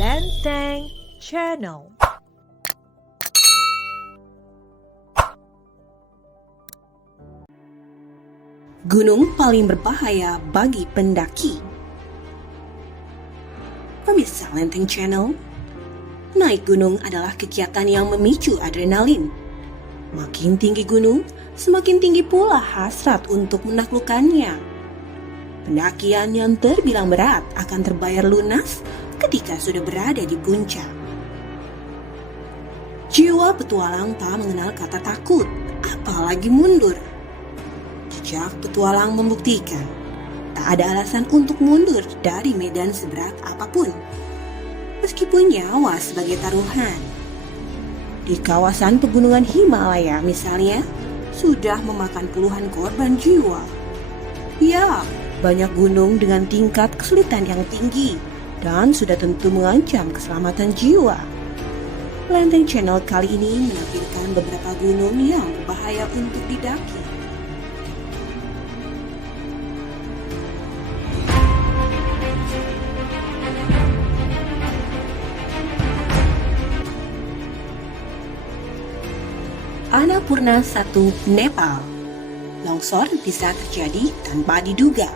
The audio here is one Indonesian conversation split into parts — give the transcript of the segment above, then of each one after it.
Lenteng Channel. Gunung paling berbahaya bagi pendaki. Pemirsa Lenteng Channel, naik gunung adalah kegiatan yang memicu adrenalin. Makin tinggi gunung, semakin tinggi pula hasrat untuk menaklukkannya. Pendakian yang terbilang berat akan terbayar lunas ketika sudah berada di puncak. Jiwa petualang tak mengenal kata takut, apalagi mundur. Jejak petualang membuktikan tak ada alasan untuk mundur dari medan seberat apapun, meskipun nyawa sebagai taruhan. Di kawasan pegunungan Himalaya misalnya, sudah memakan puluhan korban jiwa. Ya, banyak gunung dengan tingkat kesulitan yang tinggi dan sudah tentu mengancam keselamatan jiwa. Lenteng Channel kali ini menampilkan beberapa gunung yang berbahaya untuk didaki. Annapurna 1, Nepal. Longsor bisa terjadi tanpa diduga.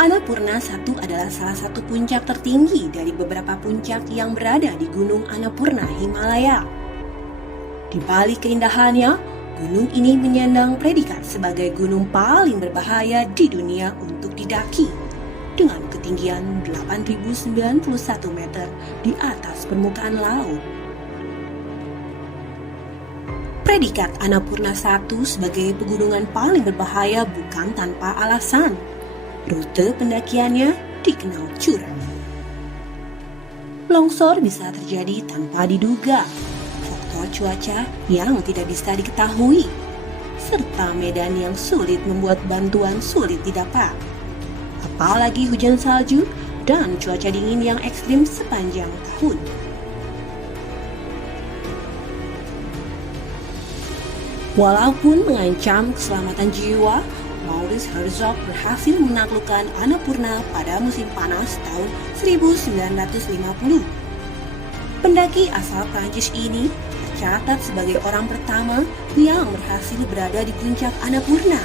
Annapurna 1 adalah salah satu puncak tertinggi dari beberapa puncak yang berada di Gunung Annapurna Himalaya. Di balik keindahannya, gunung ini menyandang predikat sebagai gunung paling berbahaya di dunia untuk didaki, dengan ketinggian 8.091 meter di atas permukaan laut. Predikat Annapurna 1 sebagai pegunungan paling berbahaya bukan tanpa alasan. Rute pendakiannya dikenal curam. Longsor bisa terjadi tanpa diduga, faktor cuaca yang tidak bisa diketahui, serta medan yang sulit membuat bantuan sulit didapat. Apalagi hujan salju dan cuaca dingin yang ekstrim sepanjang tahun. Walaupun mengancam keselamatan jiwa, Maurice Herzog berhasil menaklukkan Annapurna pada musim panas tahun 1950. Pendaki asal Prancis ini tercatat sebagai orang pertama yang berhasil berada di puncak Annapurna.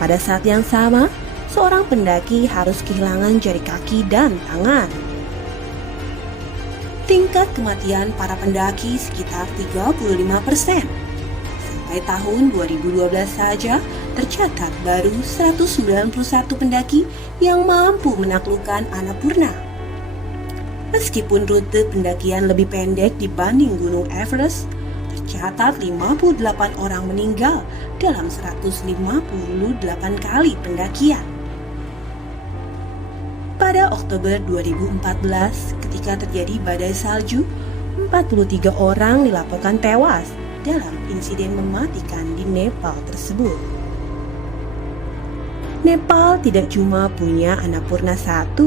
Pada saat yang sama, seorang pendaki harus kehilangan jari kaki dan tangan. Tingkat kematian para pendaki sekitar 35%. Sampai tahun 2012 saja, tercatat baru 191 pendaki yang mampu menaklukkan Annapurna. Meskipun rute pendakian lebih pendek dibanding Gunung Everest, tercatat 58 orang meninggal dalam 158 kali pendakian. Pada Oktober 2014, ketika terjadi badai salju, 43 orang dilaporkan tewas dalam insiden mematikan di Nepal tersebut. Nepal tidak cuma punya Annapurna 1,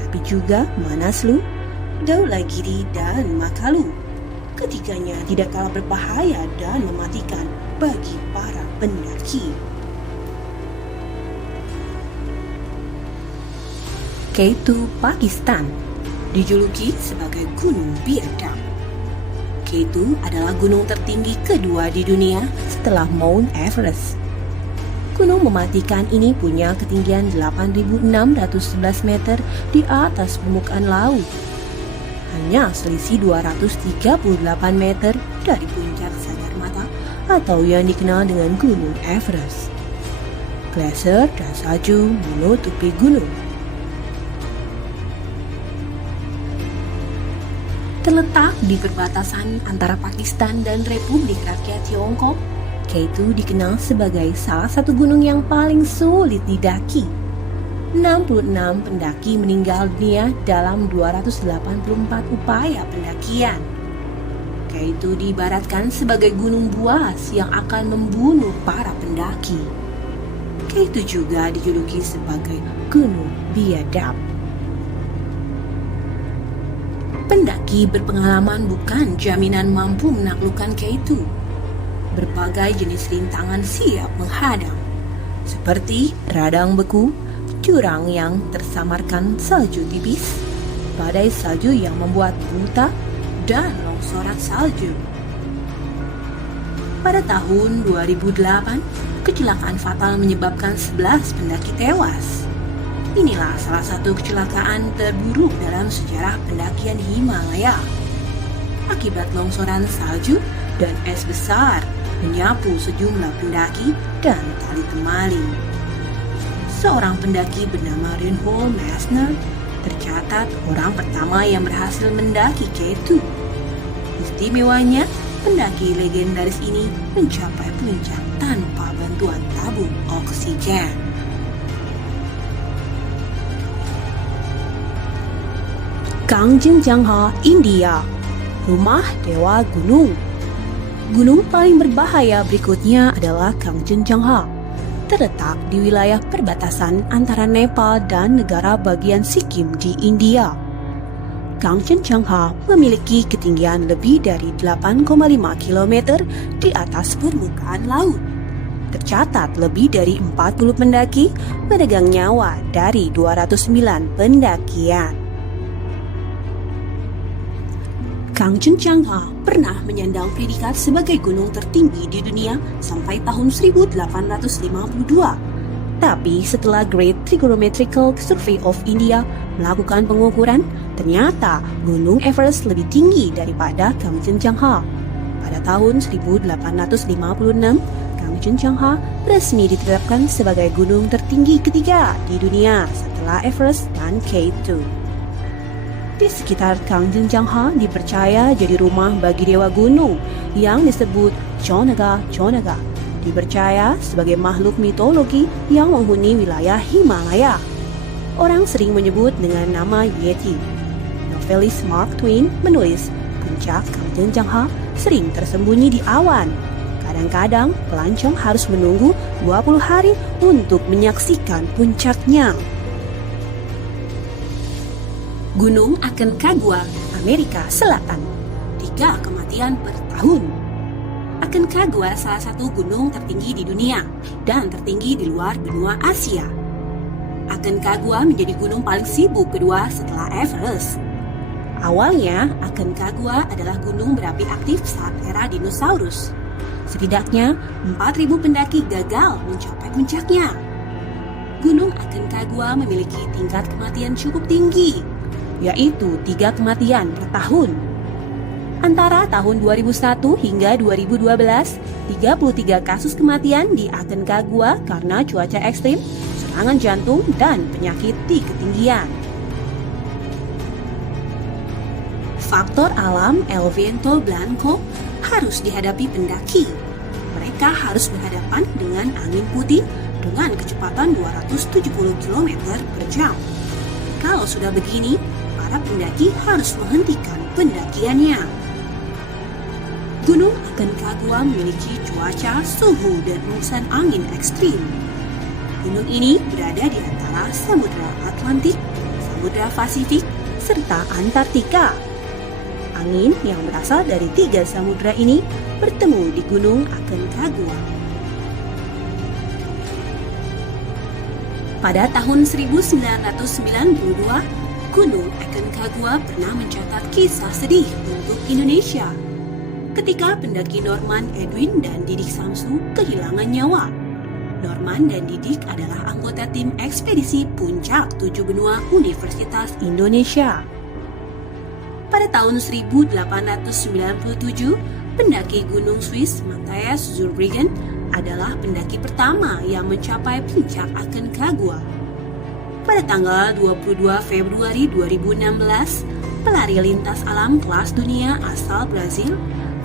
tapi juga Manaslu, Dhaulagiri, dan Makalu. Ketiganya tidak kalah berbahaya dan mematikan bagi para pendaki. K2, Pakistan, dijuluki sebagai Gunung Biadab. K2 adalah gunung tertinggi kedua di dunia setelah Mount Everest. Gunung mematikan ini punya ketinggian 8.611 meter di atas permukaan laut. Hanya selisih 238 meter dari puncak Sagarmatha atau yang dikenal dengan Gunung Everest. Glaser dan salju menutupi gunung. Terletak di perbatasan antara Pakistan dan Republik Rakyat Tiongkok, K2 dikenal sebagai salah satu gunung yang paling sulit didaki. 66 pendaki meninggal dunia dalam 284 upaya pendakian. K2 diibaratkan sebagai gunung buas yang akan membunuh para pendaki. K2 juga dijuluki sebagai Gunung Biadab. Pendaki berpengalaman bukan jaminan mampu menaklukkan K2. Berbagai jenis rintangan siap menghadang, seperti radang beku, jurang yang tersamarkan salju tipis, badai salju yang membuat buta, dan longsoran salju. Pada tahun 2008, kecelakaan fatal menyebabkan 11 pendaki tewas. Inilah salah satu kecelakaan terburuk dalam sejarah pendakian Himalaya. Akibat longsoran salju dan es besar menyapu sejumlah pendaki dan tali temali. Seorang pendaki bernama Reinhold Messner tercatat orang pertama yang berhasil mendaki K2. Istimewanya, pendaki legendaris ini mencapai puncak tanpa bantuan tabung oksigen. Kangchenjunga, India, rumah dewa gunung. Gunung paling berbahaya berikutnya adalah Kangchenjunga, terletak di wilayah perbatasan antara Nepal dan negara bagian Sikkim di India. Kangchenjunga memiliki ketinggian lebih dari 8,5 km di atas permukaan laut. Tercatat lebih dari 40 pendaki meregang nyawa dari 209 pendakian. Kangchenjunga pernah menyandang predikat sebagai gunung tertinggi di dunia sampai tahun 1852. Tapi setelah Great Trigonometrical Survey of India melakukan pengukuran, ternyata Gunung Everest lebih tinggi daripada Kangchenjunga. Pada tahun 1856, Kangchenjunga resmi ditetapkan sebagai gunung tertinggi ketiga di dunia setelah Everest dan K2. Di sekitar Kangchenjunga dipercaya jadi rumah bagi dewa gunung yang disebut Chonaga. Dipercaya sebagai makhluk mitologi yang menghuni wilayah Himalaya. Orang sering menyebut dengan nama Yeti. Novelis Mark Twain menulis puncak Kangchenjunga sering tersembunyi di awan. Kadang-kadang pelancong harus menunggu 20 hari untuk menyaksikan puncaknya. Gunung Aconcagua, Amerika Selatan. 3 kematian per tahun. Aconcagua salah satu gunung tertinggi di dunia dan tertinggi di luar benua Asia. Aconcagua menjadi gunung paling sibuk kedua setelah Everest. Awalnya, Aconcagua adalah gunung berapi aktif saat era dinosaurus. Setidaknya 4.000 pendaki gagal mencapai puncaknya. Gunung Aconcagua memiliki tingkat kematian cukup tinggi, yaitu 3 kematian per tahun. Antara tahun 2001 hingga 2012, 33 kasus kematian di Aconcagua karena cuaca ekstrim, serangan jantung, dan penyakit di ketinggian. Faktor alam El Viento Blanco harus dihadapi pendaki. Mereka harus berhadapan dengan angin putih dengan kecepatan 270 km per jam. Kalau sudah begini, para pendaki harus menghentikan pendakiannya. Gunung Aconcagua memiliki cuaca, suhu, dan hembusan angin ekstrim. Gunung ini berada di antara Samudra Atlantik, Samudra Pasifik, serta Antartika. Angin yang berasal dari 3 samudra ini bertemu di Gunung Aconcagua. Pada tahun 1992, Gunung Aconcagua pernah mencatat kisah sedih untuk Indonesia ketika pendaki Norman Edwin dan Didik Samsu kehilangan nyawa. Norman dan Didik adalah anggota tim ekspedisi Puncak 7 Benua Universitas Indonesia. Pada tahun 1897, pendaki Gunung Swiss Matthias Zurbriggen adalah pendaki pertama yang mencapai puncak Aconcagua. Pada tanggal 22 Februari 2016, pelari lintas alam kelas dunia asal Brazil,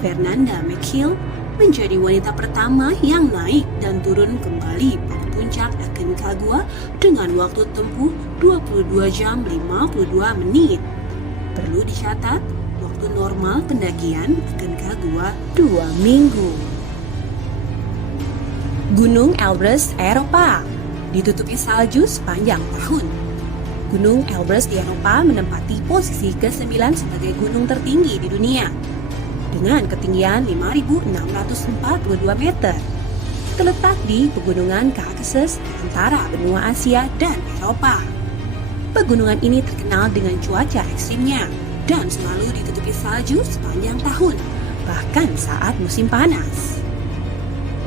Fernanda McGill, menjadi wanita pertama yang naik dan turun kembali pada puncak Aconcagua dengan waktu tempuh 22 jam 52 menit. Perlu dicatat, waktu normal pendakian Aconcagua 2 minggu. Gunung Elbrus, Eropa, ditutupi salju sepanjang tahun. Gunung Elbrus di Eropa menempati posisi ke-9 sebagai gunung tertinggi di dunia dengan ketinggian 5.642 meter. Terletak di pegunungan Caucasus antara benua Asia dan Eropa. Pegunungan ini terkenal dengan cuaca ekstrimnya dan selalu ditutupi salju sepanjang tahun, bahkan saat musim panas.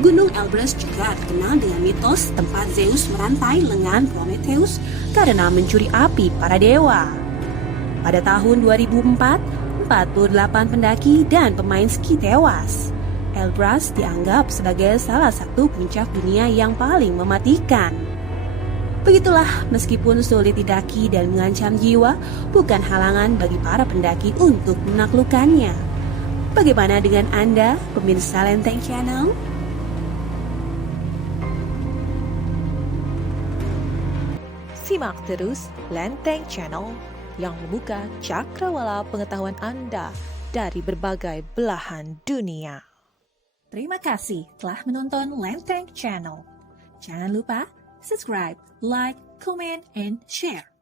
Gunung Elbrus juga terkenal dengan mitos tempat Zeus merantai lengan Prometheus karena mencuri api para dewa. Pada tahun 2004, 48 pendaki dan pemain ski tewas. Elbrus dianggap sebagai salah satu puncak dunia yang paling mematikan. Begitulah, meskipun sulit didaki dan mengancam jiwa, bukan halangan bagi para pendaki untuk menaklukkannya. Bagaimana dengan Anda, pemirsa Lenteng Channel? Simak terus Lenteng Channel yang membuka cakrawala pengetahuan Anda dari berbagai belahan dunia. Terima kasih telah menonton Lenteng Channel. Jangan lupa subscribe, like, comment, and share.